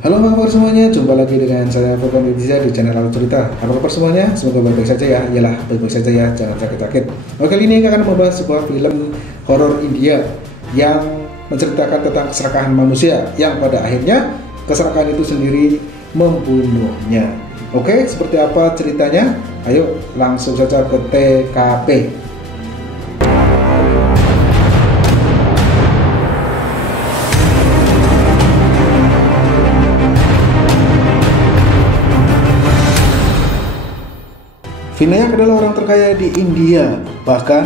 Halo apa kabar semuanya, jumpa lagi dengan saya Furkan Ridza di channel Alur Cerita. Apa kabar semuanya? Semoga baik-baik saja ya. Iyalah, baik-baik saja ya, jangan sakit-sakit. Oke, kali ini akan membahas sebuah film horor India yang menceritakan tentang keserakahan manusia yang pada akhirnya keserakahan itu sendiri membunuhnya. Oke, seperti apa ceritanya? Ayo langsung saja ke TKP. Vinayak adalah orang terkaya di India, bahkan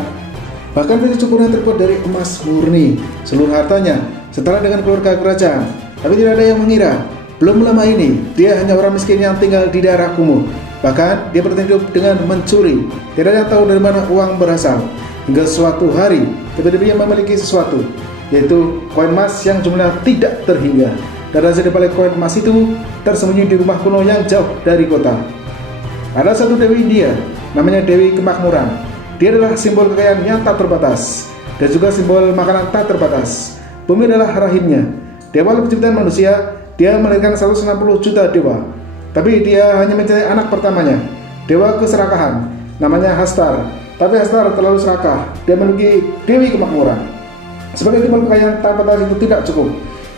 dari cukurnya terbuat dari emas murni, seluruh hartanya setara dengan keluarga kerajaan. Tapi tidak ada yang mengira, belum lama ini dia hanya orang miskin yang tinggal di daerah kumuh. Bahkan dia bertahan hidup dengan mencuri. Tidak ada yang tahu dari mana uang berasal. Hingga suatu hari, tiba-tiba ia memiliki sesuatu, yaitu koin emas yang jumlahnya tidak terhingga. Dan rahasia di balik koin emas itu tersembunyi di rumah kuno yang jauh dari kota. Ada satu Dewi India, namanya Dewi Kemakmuran. Dia adalah simbol kekayaan yang tak terbatas, dan juga simbol makanan tak terbatas. Bumi adalah rahimnya. Di awal penciptaan manusia, dia melahirkan 160 juta dewa. Tapi dia hanya mencari anak pertamanya, dewa keserakahan, namanya Hastar. Tapi Hastar terlalu serakah, dia memiliki Dewi Kemakmuran. Sebagai simbol kekayaan tak terbatas itu tidak cukup.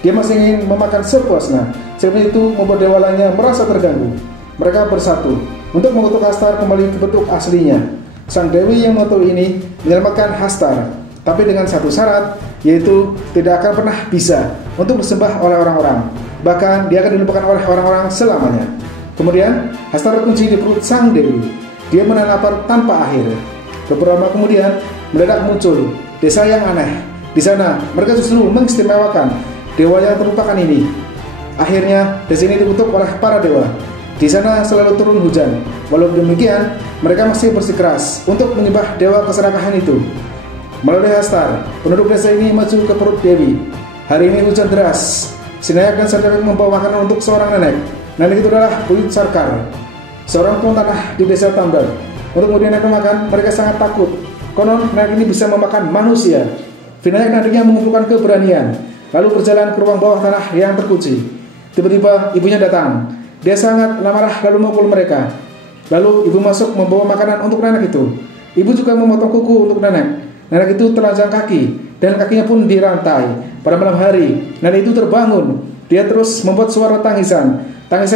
Dia masih ingin memakan sepuasnya. Sebab itu membuat dewa lainnya merasa terganggu. Mereka bersatu untuk mengutuk Hastar kembali ke bentuk aslinya. Sang Dewi yang mengutuk ini menyelamatkan Hastar, tapi dengan satu syarat, yaitu tidak akan pernah bisa untuk disembah oleh orang-orang. Bahkan dia akan dilupakan oleh orang-orang selamanya. Kemudian Hastar terkunci di perut sang Dewi. Dia menahan lapar tanpa akhir. Beberapa kemudian mendadak muncul desa yang aneh. Di sana mereka justru mengistimewakan dewa yang terlupakan ini. Akhirnya desa ini dikutuk oleh para dewa. Di sana selalu turun hujan. Walau demikian, mereka masih bersikeras untuk menyembah dewa keserakahan itu. Melalui Hastar, penduduk desa ini maju ke perut Dewi. Hari ini hujan deras. Vinayak dan Sarkar membawa makanan untuk seorang nenek. Nenek itu adalah Buyut Sarkar, seorang pohon tanah di desa Tambal. Untuk kemudian nenek makan, mereka sangat takut. Konon nenek ini bisa memakan manusia. Vinayak nantinya mengumpulkan keberanian, lalu berjalan ke ruang bawah tanah yang terkunci. Tiba-tiba ibunya datang. Dia sangat marah lalu memukul mereka. Lalu ibu masuk membawa makanan untuk nenek itu. Ibu juga memotong kuku untuk nenek. Nenek itu telanjang kaki dan kakinya pun dirantai. Pada malam hari, nenek itu terbangun. Dia terus membuat suara tangisan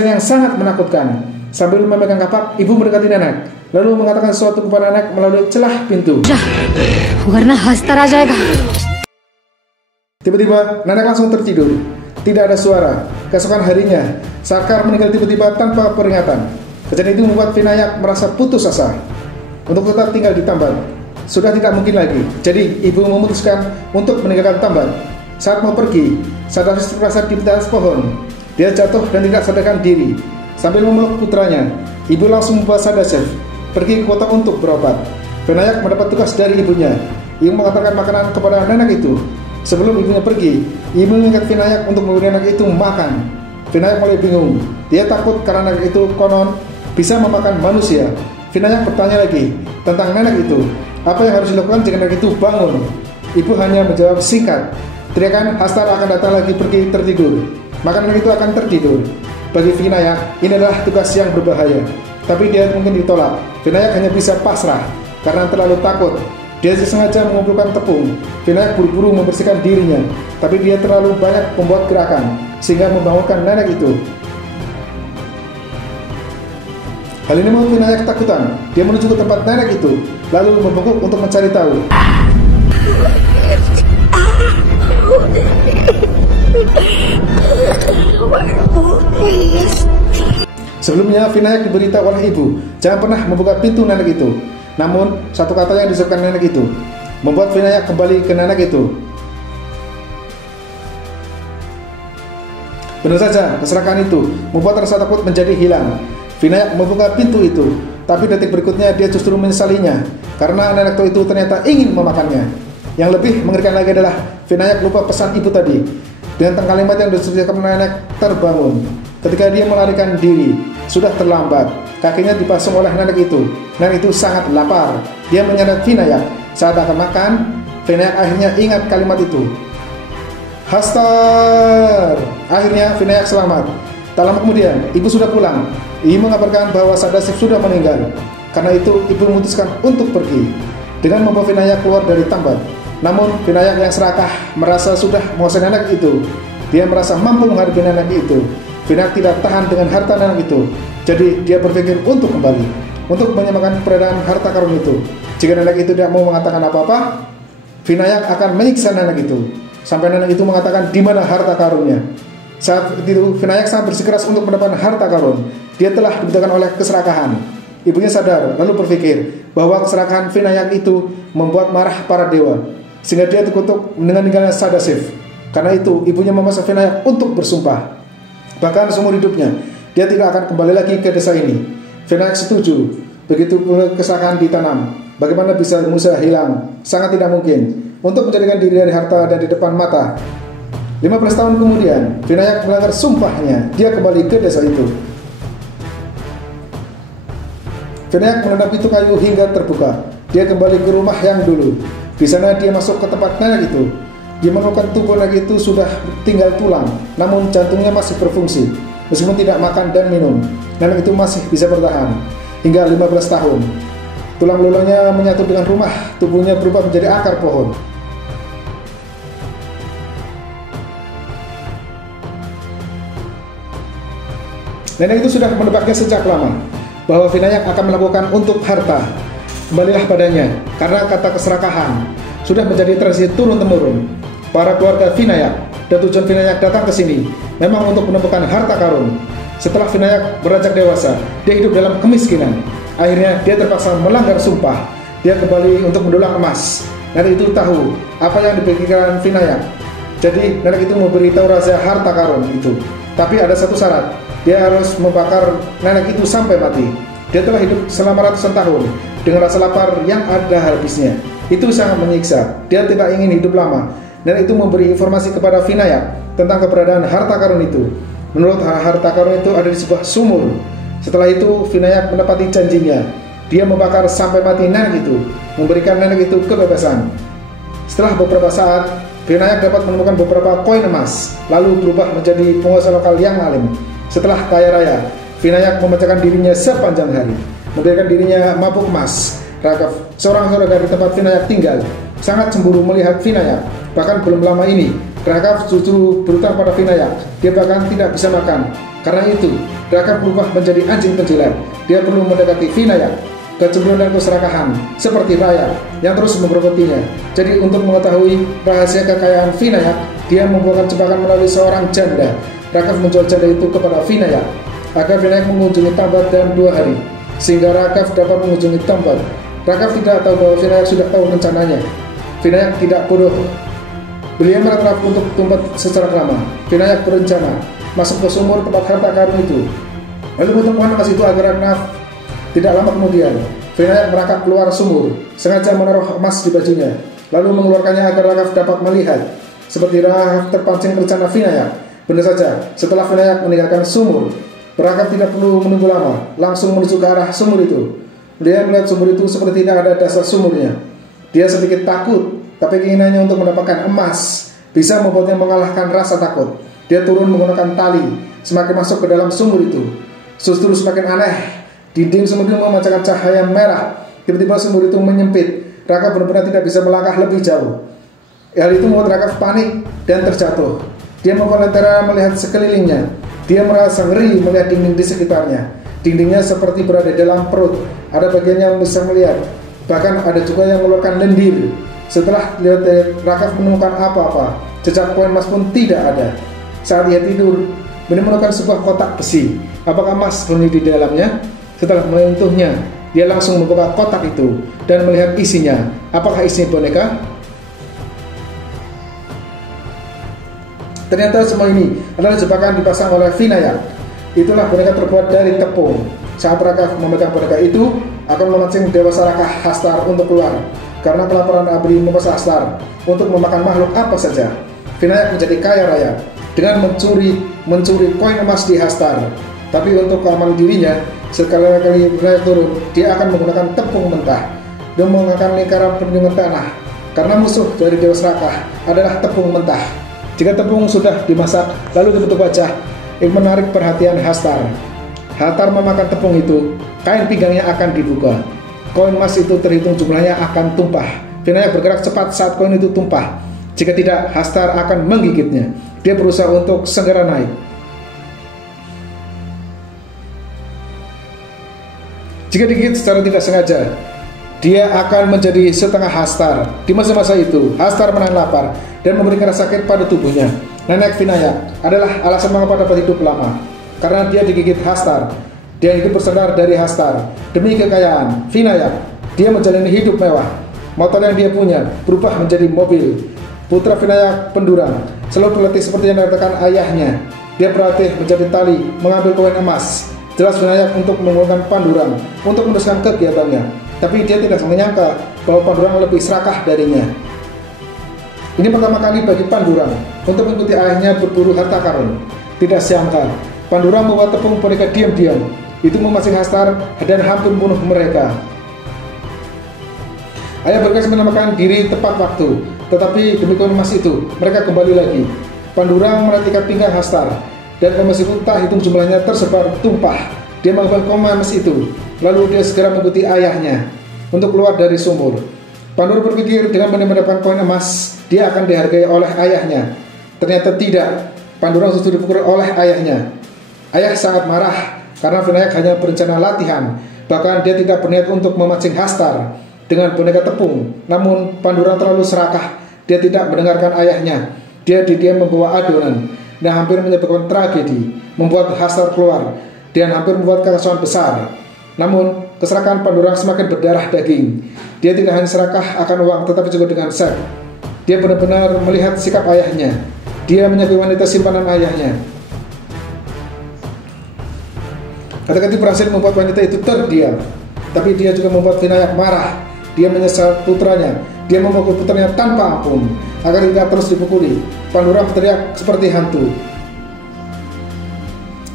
yang sangat menakutkan. Sambil memegang kapak, ibu mendekati nenek, lalu mengatakan sesuatu kepada nenek melalui celah pintu. Tiba-tiba nenek langsung tertidur. Tidak ada suara. Keesokan harinya, Sarkar meninggal tiba-tiba tanpa peringatan. Kejadian itu membuat Vinayak merasa putus asa untuk tetap tinggal di Tambal. Sudah tidak mungkin lagi. Jadi ibu memutuskan untuk meninggalkan Tambal. Saat mau pergi, saat habis terpeleset di atas pohon, dia jatuh dan tidak sadarkan diri. Sambil memeluk putranya, ibu langsung membawa Sadashev pergi ke kota untuk berobat. Vinayak mendapat tugas dari ibunya yang mengantarkan makanan kepada nenek itu. Sebelum ibunya pergi, ibu mengingat Vinayak untuk memberi anak itu makan. Vinayak mulai bingung. Dia takut karena anak itu konon bisa memakan manusia. Vinayak bertanya lagi tentang nenek itu. Apa yang harus dilakukan jika nenek itu bangun? Ibu hanya menjawab singkat. Teriakan Hastar akan datang lagi pergi tertidur. Maka nenek itu akan tertidur. Bagi Vinayak, ini adalah tugas yang berbahaya. Tapi dia mungkin ditolak. Vinayak hanya bisa pasrah karena terlalu takut. Dia sengaja mengumpulkan tepung. Vinayak buru-buru membersihkan dirinya, tapi dia terlalu banyak membuat gerakan sehingga membangunkan nenek itu. Hal ini membuat Vinayak ketakutan. Dia menuju ke tempat nenek itu, lalu membungkuk untuk mencari tahu. Sebelumnya Vinayak diberitahu oleh ibu, jangan pernah membuka pintu nenek itu. Namun, satu kata yang disebutkan nenek itu membuat Vinayak kembali ke nenek itu. Benar saja, keserakahan itu membuat rasa takut menjadi hilang. Vinayak membuka pintu itu, tapi detik berikutnya dia justru menyesalinya karena nenek itu ternyata ingin memakannya. Yang lebih mengerikan lagi adalah Vinayak lupa pesan ibu tadi. Dengan kalimat yang disebutkan nenek terbangun. Ketika dia melarikan diri, sudah terlambat. Kakinya dipasung oleh nenek itu. Nenek itu sangat lapar. Dia menyeret Vinayak. Saat akan makan, Vinayak akhirnya ingat kalimat itu. Hastar! Akhirnya Vinayak selamat. Tak lama kemudian, ibu sudah pulang. Ia mengabarkan bahwa Sadashiv sudah meninggal. Karena itu, ibu memutuskan untuk pergi dengan membawa Vinayak keluar dari tambat. Namun, Vinayak yang serakah merasa sudah menguasai anak itu. Dia merasa mampu menghadapi anak itu. Vinayak tidak tahan dengan harta anak itu. Jadi, dia berpikir untuk kembali, untuk menyamakan peredaran harta karun itu. Jika anak itu tidak mau mengatakan apa-apa, Vinayak akan menyiksa anak itu. Sampai anak itu mengatakan di mana harta karunnya. Saat itu Vinayak sangat bersikeras untuk mendapatkan harta karun. Dia telah dibutakan oleh keserakahan. Ibunya sadar lalu berpikir bahwa keserakahan Vinayak itu membuat marah para dewa, sehingga dia terkutuk dengan meninggalnya Sadashiv. Karena itu ibunya memaksa Vinayak untuk bersumpah. Bahkan seumur hidupnya dia tidak akan kembali lagi ke desa ini. Vinayak setuju. Begitu keserakahan ditanam, bagaimana bisa Musa hilang? Sangat tidak mungkin. Untuk menjadikan diri dari harta dan di depan mata. 15 tahun kemudian, Vinayak melanggar sumpahnya. Dia kembali ke desa itu. Vinayak menendang pintu kayu hingga terbuka. Dia kembali ke rumah yang dulu. Di sana dia masuk ke tempat nenek itu. Dia menemukan tubuh nenek itu sudah tinggal tulang, namun jantungnya masih berfungsi. Meskipun tidak makan dan minum, nenek itu masih bisa bertahan hingga 15 tahun. Tulang belulangnya menyatu dengan rumah, tubuhnya berubah menjadi akar pohon. Nenek itu sudah menebaknya sejak lama bahwa Vinayak akan melakukan untuk harta. Kembalilah padanya, karena kata keserakahan sudah menjadi tradisi turun-temurun. Para keluarga Vinayak dan tujuan Vinayak datang ke sini memang untuk menemukan harta karun. Setelah Vinayak beranjak dewasa, dia hidup dalam kemiskinan. Akhirnya dia terpaksa melanggar sumpah. Dia kembali untuk mendulang emas. Nenek itu tahu apa yang dipikirkan Vinayak. Jadi nenek itu memberitahu rahasia harta karun itu. Tapi ada satu syarat. Dia harus membakar nenek itu sampai mati. Dia telah hidup selama ratusan tahun dengan rasa lapar yang ada habisnya. Itu sangat menyiksa. Dia tidak ingin hidup lama. Nenek itu memberi informasi kepada Vinayak tentang keberadaan harta karun itu. Menurut harta karun itu ada di sebuah sumur. Setelah itu Vinayak menepati janjinya. Dia membakar sampai mati nenek itu, memberikan nenek itu kebebasan. Setelah beberapa saat, Vinayak dapat menemukan beberapa koin emas, lalu berubah menjadi penguasa lokal yang alim. Setelah kaya raya, Vinayak memecahkan dirinya sepanjang hari, memberikan dirinya mabuk emas. Raghav, seorang saudara di tempat Vinayak tinggal, sangat cemburu melihat Vinayak. Bahkan belum lama ini, Raghav justru berutang pada Vinayak. Dia bahkan tidak bisa makan. Karena itu, Raghav berubah menjadi anjing penjilat. Dia perlu mendekati Vinayak. Kecemburuan dan keserakahan seperti Raya yang terus menggerogoti. Jadi untuk mengetahui rahasia kekayaan Vinayak, dia membuat jebakan melalui seorang janda. Raghav menjual janda itu kepada Vinayak agar Vinayak mengunjungi tambat dalam 2 hari, sehingga Raghav dapat mengunjungi tambat. Raghav tidak tahu bahwa Vinayak sudah tahu rencananya. Vinayak tidak bodoh. Beliau menerap untuk tempat secara lama. Vinayak berencana masuk ke sumur tempat harta karun itu, lalu menemukan emas itu agar Raghav. Tidak lama kemudian, Vinayak merangkak keluar sumur, sengaja menaruh emas di bajunya, lalu mengeluarkannya agar Raghav dapat melihat. Seperti Raghav terpancing rencana Vinayak. Benar saja, setelah Vinayak meninggalkan sumur, Raghav tidak perlu menunggu lama, langsung menuju ke arah sumur itu. Dia melihat sumur itu seperti tidak ada dasar sumurnya. Dia sedikit takut, tapi keinginannya untuk mendapatkan emas bisa membuatnya mengalahkan rasa takut. Dia turun menggunakan tali, semakin masuk ke dalam sumur itu. Justru semakin aneh, dinding sumur itu memancarkan cahaya merah. Tiba-tiba sumur itu menyempit. Raghav benar-benar tidak bisa melangkah lebih jauh. Hal itu membuat Raghav panik dan terjatuh. Dia memperlentera melihat sekelilingnya. Dia merasa ngeri melihat dinding di sekitarnya. Dindingnya seperti berada dalam perut. Ada bagian yang bisa melihat. Bahkan ada juga yang mengeluarkan lendir. Setelah lihat Raghav menemukan apa-apa. Jejak koin emas pun tidak ada. Saat dia tidur, menemukan sebuah kotak besi. Apakah emas bunyi di dalamnya? Setelah menyentuhnya, dia langsung membuka kotak itu dan melihat isinya. Apakah isinya boneka? Ternyata semua ini adalah jebakan dipasang oleh Vinayak. Itulah boneka terbuat dari tepung. Saat Raghav memegang boneka itu, akan memancing Dewa Sarakah Hastar untuk keluar. Karena kelaparan Abri memaksa Hastar untuk memakan makhluk apa saja. Vinayak menjadi kaya raya dengan mencuri koin emas di Hastar. Tapi untuk keamanan dirinya, sekali-kali Vinayak turun, dia akan menggunakan tepung mentah dan menggunakan lingkaran perlindungan tanah. Karena musuh dari Dewa Sarakah adalah tepung mentah. Jika tepung sudah dimasak lalu dibentuk wajah, ini menarik perhatian Hastar. Hastar memakan tepung itu, kain pinggangnya akan dibuka. Koin emas itu terhitung jumlahnya akan tumpah. Vinayak bergerak cepat saat koin itu tumpah. Jika tidak, Hastar akan menggigitnya. Dia berusaha untuk segera naik. Jika digigit secara tidak sengaja, dia akan menjadi setengah Hastar. Di masa-masa itu, Hastar menahan lapar dan memberikan rasa sakit pada tubuhnya. Nenek Vinayak adalah alasan mengapa dapat hidup lama, karena dia digigit Hastar. Dia hidup bersandar dari Hastar. Demi kekayaan Vinayak, dia menjalani hidup mewah. Motor yang dia punya berubah menjadi mobil. Putra Vinayak Pendurang selalu berlatih seperti yang dikatakan ayahnya. Dia berlatih menjadi tali, mengambil koin emas. Jelas Vinayak untuk menggunakan Pandurang untuk meneruskan kegiatannya. Tapi dia tidak menyangka bahwa Pandurang lebih serakah darinya. Ini pertama kali bagi Pandurang untuk mengikuti ayahnya berburu harta karun. Tidak sangka Pandurang membawa tepung mereka diam-diam. Itu memancing Hastar dan hampir membunuh mereka. Ayah bergegas menyelamatkan diri tepat waktu, tetapi demi koin emas itu mereka kembali lagi. Pandurang meratikan pinggang Hastar dan koin emas itu tak hitung jumlahnya tersebar tumpah. Dia mengambil koin emas itu, lalu dia segera mengikuti ayahnya untuk keluar dari sumur. Pandurang berpikir dengan mendapatkan koin emas dia akan dihargai oleh ayahnya. Ternyata tidak. Pandurang justru dipukul oleh ayahnya. Ayah sangat marah karena Vinayak hanya berencana latihan. Bahkan dia tidak berniat untuk memancing Hastar dengan boneka tepung. Namun Pandurang terlalu serakah. Dia tidak mendengarkan ayahnya. Dia diam membawa adonan dan hampir menyebabkan tragedi, membuat Hastar keluar dan hampir membuat kekacauan besar. Namun keserakahan Pandurang semakin berdarah daging. Dia tidak hanya serakah akan uang, tetapi juga dengan seks. Dia benar-benar melihat sikap ayahnya. Dia menyakiti wanita simpanan ayahnya. Kata-kata berhasil membuat wanita itu terdiam. Tapi dia juga membuat Vinayak marah. Dia menyesal putranya. Dia memukul putranya tanpa ampun agar tidak terus dipukuli. Pandurang berteriak seperti hantu.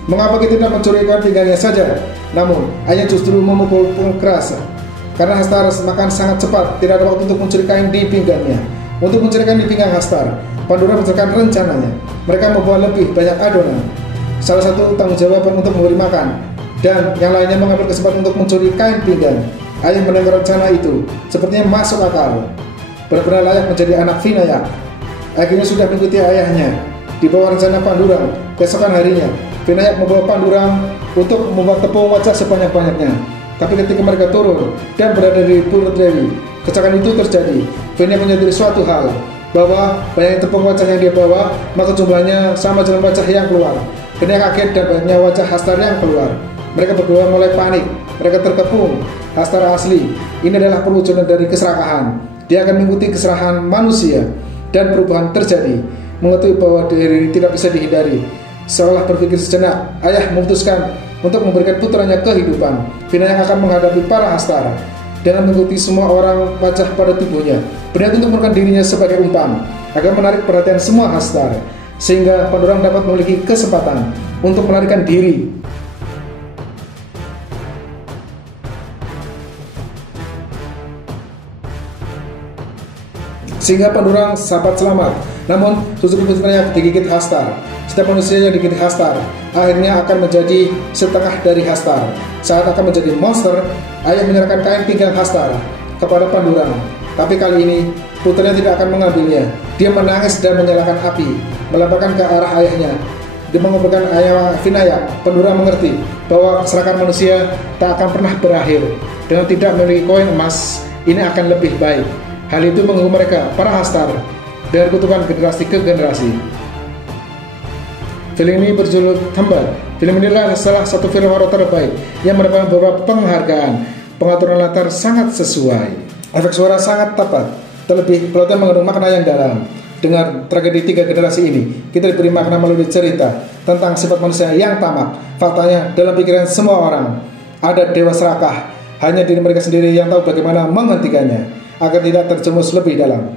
Mengapa kita tidak mencurigakan pinggangnya saja? Namun, ayah justru memukul keras. Karena Hastar makan sangat cepat, tidak ada waktu untuk mencuri kain di pinggangnya. Untuk mencuri kain di pinggang Hastar, Pandurang menceritakan rencananya. Mereka membawa lebih banyak adonan. Salah satu tanggung jawab untuk memberi makan, dan yang lainnya mengambil kesempatan untuk mencuri kain pinggang. Ayah mendengar rencana itu, sepertinya masuk akal. Benar-benar layak menjadi anak Vinayak. Akhirnya sudah mengikuti ayahnya. Di bawah rencana Pandurang, keesokan harinya, Vinayak membawa Pandurang untuk membuat tepung wajah sebanyak-banyaknya. Tapi ketika mereka turun dan berada di Pulau Dewi, kecelakaan itu terjadi. Vinayak menyadari suatu hal, bahwa banyak tepung wajah yang dia bawa, maka jumlahnya sama dengan wajah yang keluar. Vinayak kaget dan banyaknya wajah Hastar yang keluar. Mereka berdua mulai panik. Mereka terkepung. Hastar asli. Ini adalah perwujudan dari keserakahan. Dia akan mengikuti keserahan manusia dan perubahan terjadi. Mengetahui bahwa diri ini tidak bisa dihindari. Seolah berpikir sejenak, ayah memutuskan untuk memberikan putranya kehidupan. Vinayak akan menghadapi para Hastar dengan mengikuti semua orang wajah pada tubuhnya. Berniat untuk menggunakan dirinya sebagai umpan agar menarik perhatian semua Hastar, sehingga Pandurang dapat memiliki kesempatan untuk melarikan diri. Sehingga Pandurang sahabat selamat. Namun susu Vinayak digigit Hastar. Setiap manusia yang digigit Hastar akhirnya akan menjadi setengah dari Hastar. Saat akan menjadi monster, ayah menyerahkan kain pinggang Hastar kepada Pandurang. Tapi kali ini putranya tidak akan mengambilnya. Dia menangis dan menyalakan api, melambangkan ke arah ayahnya. Dia mengobrolkan ayah Vinayak. Pandurang mengerti bahwa keserakahan manusia tak akan pernah berakhir. Dengan tidak memiliki koin emas, ini akan lebih baik. Hal itu mengganggu mereka, para Hastar, dengan kutukan generasi ke generasi. Film ini berjudul Tembat. Film ini adalah salah satu film horor terbaik yang mendapatkan beberapa penghargaan. Pengaturan latar sangat sesuai. Efek suara sangat tepat. Terlebih, plotnya mengandung makna yang dalam. Dengan tragedi 3 generasi ini, kita diberi makna melalui cerita tentang sifat manusia yang tamak. Faktanya, dalam pikiran semua orang, ada dewa serakah. Hanya diri mereka sendiri yang tahu bagaimana menghentikannya agar tidak terjerumus lebih dalam.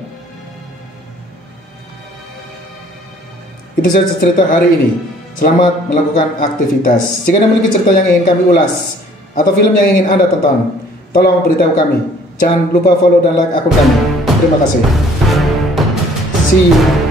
Itu saja cerita hari ini. Selamat melakukan aktivitas. Jika Anda memiliki cerita yang ingin kami ulas atau film yang ingin Anda tonton, tolong beritahu kami. Jangan lupa follow dan like akun kami. Terima kasih. See you.